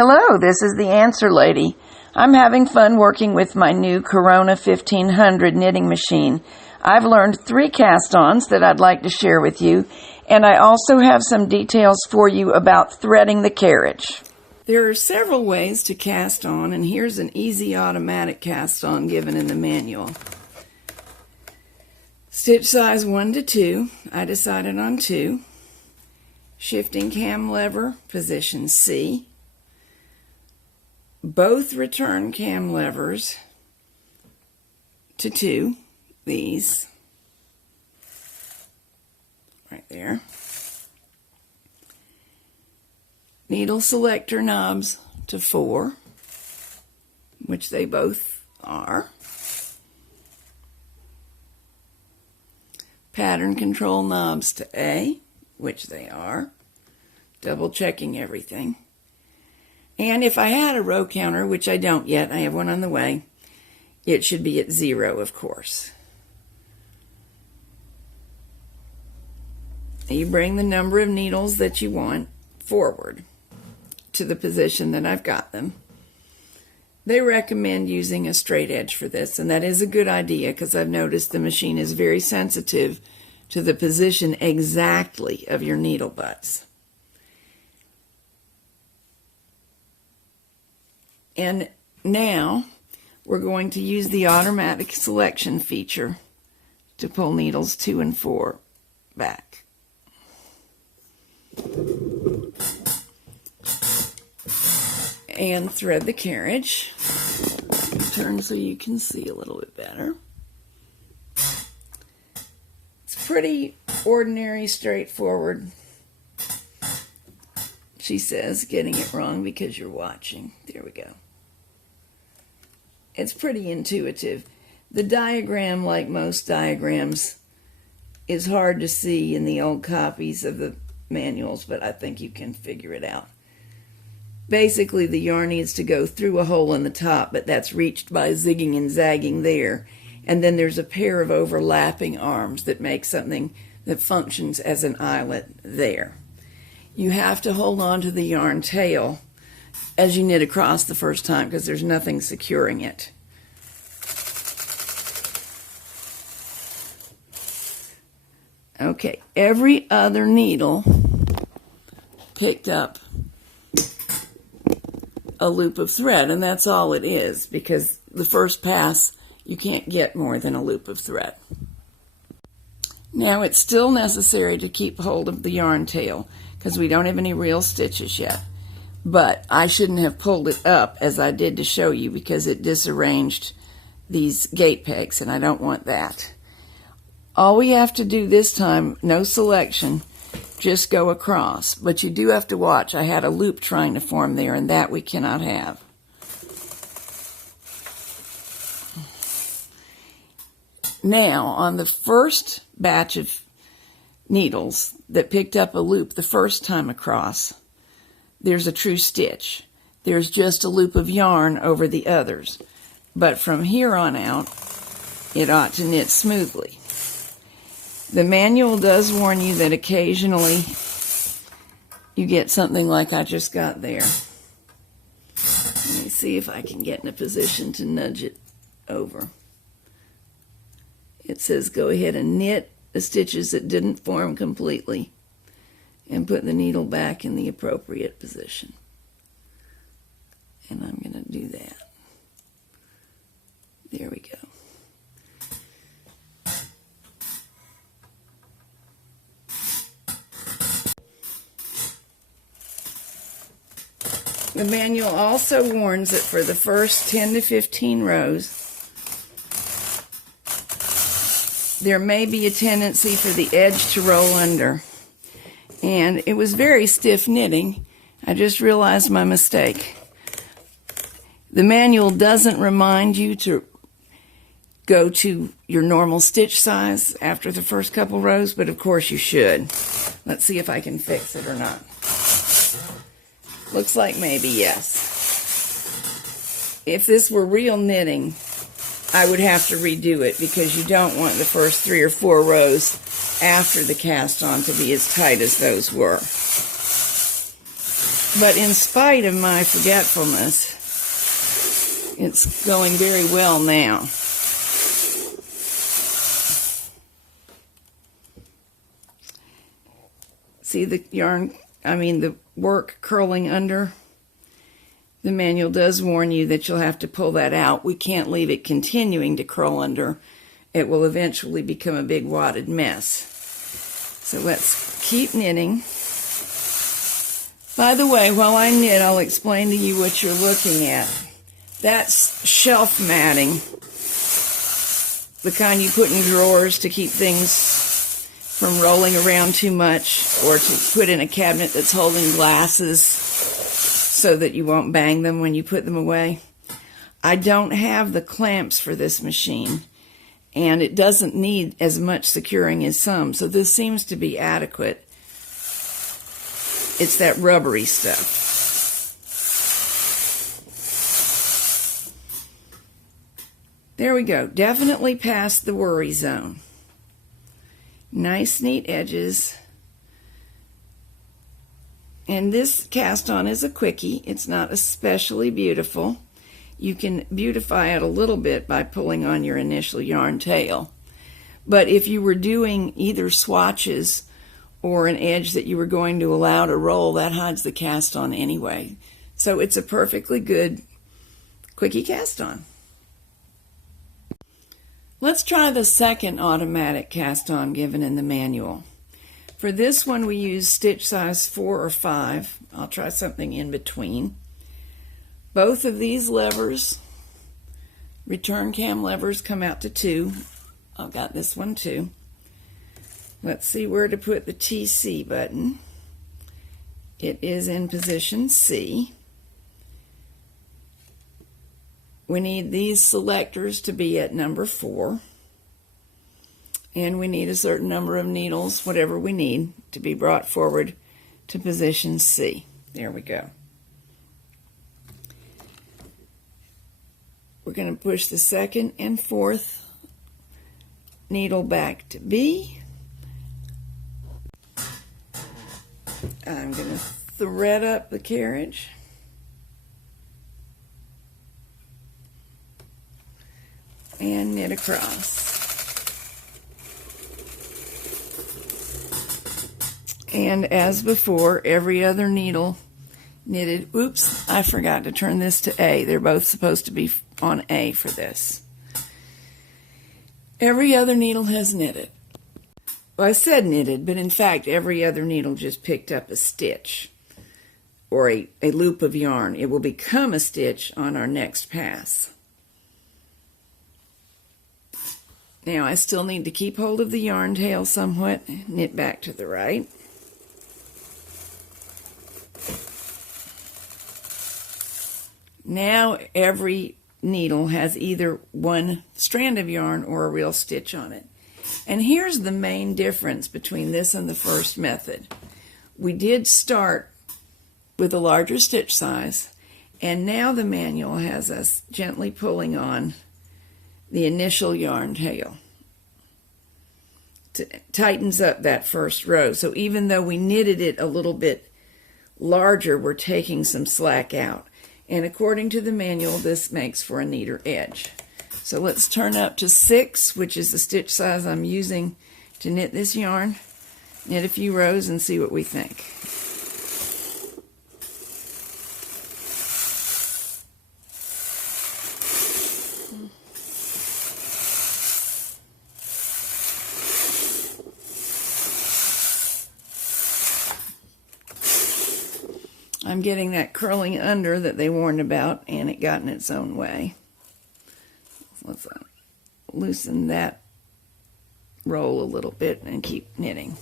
Hello, this is the Answer Lady. I'm having fun working with my new Corona 1500 knitting machine. I've learned 3 cast-ons that I'd like to share with you, and I also have some details for you about threading the carriage. There are several ways to cast on, and here's an easy automatic cast-on given in the manual. Stitch size 1 to 2. I decided on 2. Shifting cam lever, position C. Both return cam levers to 2, these, right there. Needle selector knobs to 4, which they both are. Pattern control knobs to A, which they are. Double checking everything. And if I had a row counter, which I don't yet, I have one on the way, it should be at 0, of course. You bring the number of needles that you want forward to the position that I've got them. They recommend using a straight edge for this, and that is a good idea because I've noticed the machine is very sensitive to the position exactly of your needle butts. And now we're going to use the automatic selection feature to pull needles 2 and 4 back. And thread the carriage. Turn so you can see a little bit better. It's pretty ordinary, straightforward. She says, getting it wrong because you're watching. There we go. It's pretty intuitive. The diagram, like most diagrams, is hard to see in the old copies of the manuals, but I think you can figure it out. Basically, the yarn needs to go through a hole in the top, but that's reached by zigging and zagging there. And then there's a pair of overlapping arms that make something that functions as an eyelet there. You have to hold on to the yarn tail as you knit across the first time because there's nothing securing it. Okay, every other needle picked up a loop of thread, and that's all it is because the first pass you can't get more than a loop of thread. Now it's still necessary to keep hold of the yarn tail because we don't have any real stitches yet. But I shouldn't have pulled it up as I did to show you because it disarranged these gate pegs, and I don't want that. All we have to do this time, no selection, just go across. But you do have to watch. I had a loop trying to form there, and that we cannot have. Now, on the first batch of needles that picked up a loop the first time across, there's a true stitch. There's just a loop of yarn over the others. But from here on out, it ought to knit smoothly. The manual does warn you that occasionally you get something like I just got there. Let me see if I can get in a position to nudge it over. It says go ahead and knit the stitches that didn't form completely and put the needle back in the appropriate position. And I'm going to do that. There we go. The manual also warns that for the first 10 to 15 rows, there may be a tendency for the edge to roll under. And it was very stiff knitting. I just realized my mistake. The manual doesn't remind you to go to your normal stitch size after the first couple rows, but of course you should. Let's see if I can fix it or not. Looks like maybe yes. If this were real knitting, I would have to redo it because you don't want the first 3 or 4 rows after the cast on to be as tight as those were. But in spite of my forgetfulness, it's going very well now. See the the work curling under? The manual does warn you that you'll have to pull that out. We can't leave it continuing to curl under. It will eventually become a big wadded mess. So let's keep knitting. By the way, while I knit, I'll explain to you what you're looking at. That's shelf matting, the kind you put in drawers to keep things from rolling around too much, or to put in a cabinet that's holding glasses so that you won't bang them when you put them away. I don't have the clamps for this machine, and it doesn't need as much securing as some, so this seems to be adequate. It's that rubbery stuff. There we go. Definitely past the worry zone. Nice, neat edges. And this cast on is a quickie. It's not especially beautiful. You can beautify it a little bit by pulling on your initial yarn tail. But if you were doing either swatches or an edge that you were going to allow to roll, that hides the cast on anyway. So it's a perfectly good quickie cast on. Let's try the second automatic cast on given in the manual. For this one we use stitch size 4 or 5. I'll try something in between. Both of these levers, return cam levers, come out to 2. I've got this one too. Let's see where to put the TC button. It is in position C. We need these selectors to be at number 4. And we need a certain number of needles, whatever we need, to be brought forward to position C. There we go. We're going to push the second and fourth needle back to B. I'm going to thread up the carriage. And knit across. And as before, every other needle knitted. Oops, I forgot to turn this to A. They're both supposed to be on A for this. Every other needle has knitted. Well, I said knitted, but in fact every other needle just picked up a stitch or a loop of yarn. It will become a stitch on our next pass. Now I still need to keep hold of the yarn tail somewhat, knit back to the right. Now every needle has either one strand of yarn or a real stitch on it. And here's the main difference between this and the first method. We did start with a larger stitch size, and now the manual has us gently pulling on the initial yarn tail. It tightens up that first row. So even though we knitted it a little bit larger, we're taking some slack out. And according to the manual, this makes for a neater edge. So let's turn up to 6, which is the stitch size I'm using to knit this yarn. Knit a few rows and see what we think. I'm getting that curling under that they warned about, and it got in its own way. Let's loosen that roll a little bit and keep knitting.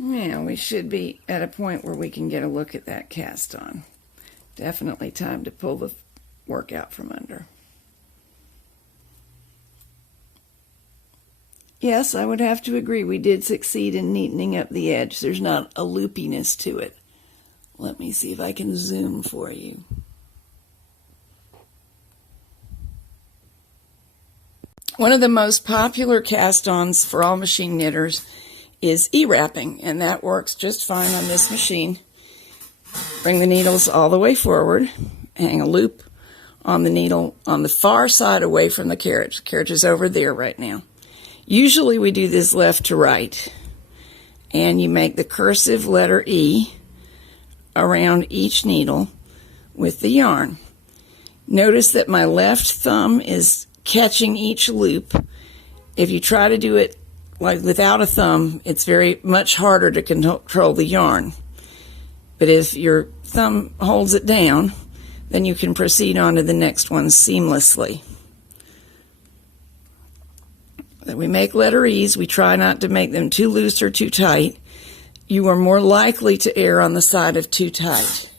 Now we should be at a point where we can get a look at that cast on. Definitely time to pull the work out from under. Yes, I would have to agree. We did succeed in neatening up the edge. There's not a loopiness to it. Let me see if I can zoom for you. One of the most popular cast-ons for all machine knitters is E-wrapping, and that works just fine on this machine. Bring the needles all the way forward, hang a loop on the needle on the far side away from the carriage. The carriage is over there right now. Usually we do this left to right, and you make the cursive letter E around each needle with the yarn. Notice that my left thumb is catching each loop. If you try to do it like without a thumb, it's very much harder to control the yarn. But if your thumb holds it down, then you can proceed on to the next one seamlessly. Then we make letter E's. We try not to make them too loose or too tight. You are more likely to err on the side of too tight.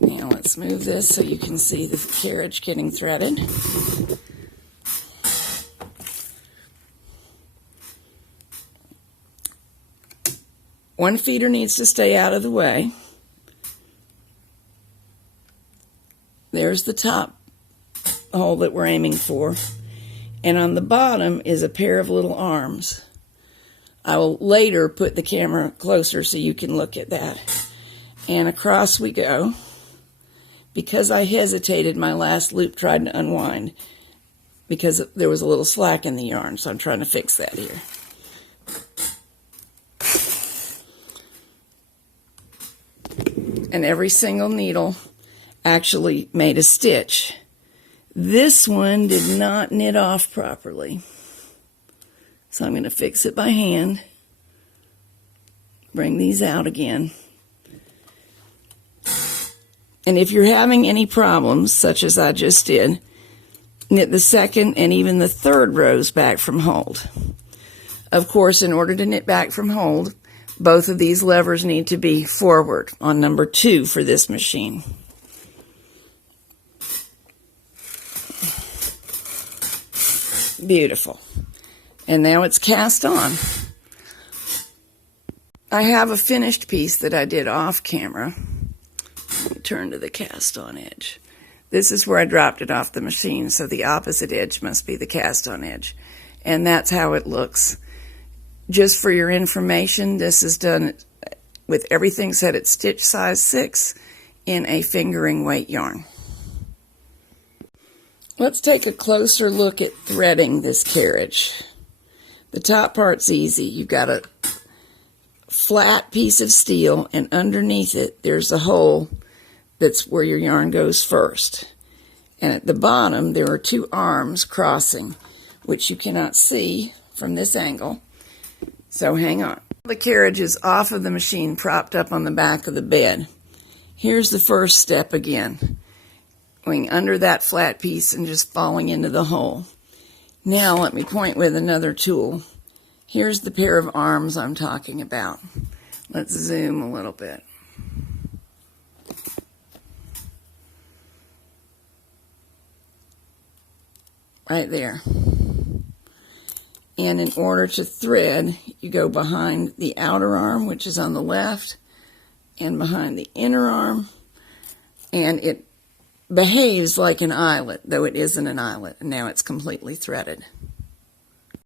Now let's move this so you can see the carriage getting threaded. One feeder needs to stay out of the way. There's the top hole that we're aiming for. And on the bottom is a pair of little arms. I will later put the camera closer so you can look at that. And across we go. Because I hesitated, my last loop tried to unwind because there was a little slack in the yarn, so I'm trying to fix that here. And every single needle actually made a stitch. This one did not knit off properly, so I'm going to fix it by hand. Bring these out again. And if you're having any problems, such as I just did, knit the second and even the third rows back from hold. Of course, in order to knit back from hold, both of these levers need to be forward on number 2 for this machine. Beautiful. And now it's cast on. I have a finished piece that I did off camera. Let me turn to the cast on edge. This is where I dropped it off the machine, so the opposite edge must be the cast on edge. And that's how it looks. Just for your information, this is done with everything set at stitch size 6 in a fingering weight yarn. Let's take a closer look at threading this carriage. The top part's easy. You've got a flat piece of steel, and underneath it there's a hole that's where your yarn goes first. And at the bottom there are 2 arms crossing, which you cannot see from this angle. So hang on. The carriage is off of the machine, propped up on the back of the bed. Here's the first step again. Going under that flat piece and just falling into the hole. Now let me point with another tool. Here's the pair of arms I'm talking about. Let's zoom a little bit. Right there. And in order to thread, you go behind the outer arm, which is on the left, and behind the inner arm, and it behaves like an eyelet, though it isn't an eyelet, and now it's completely threaded.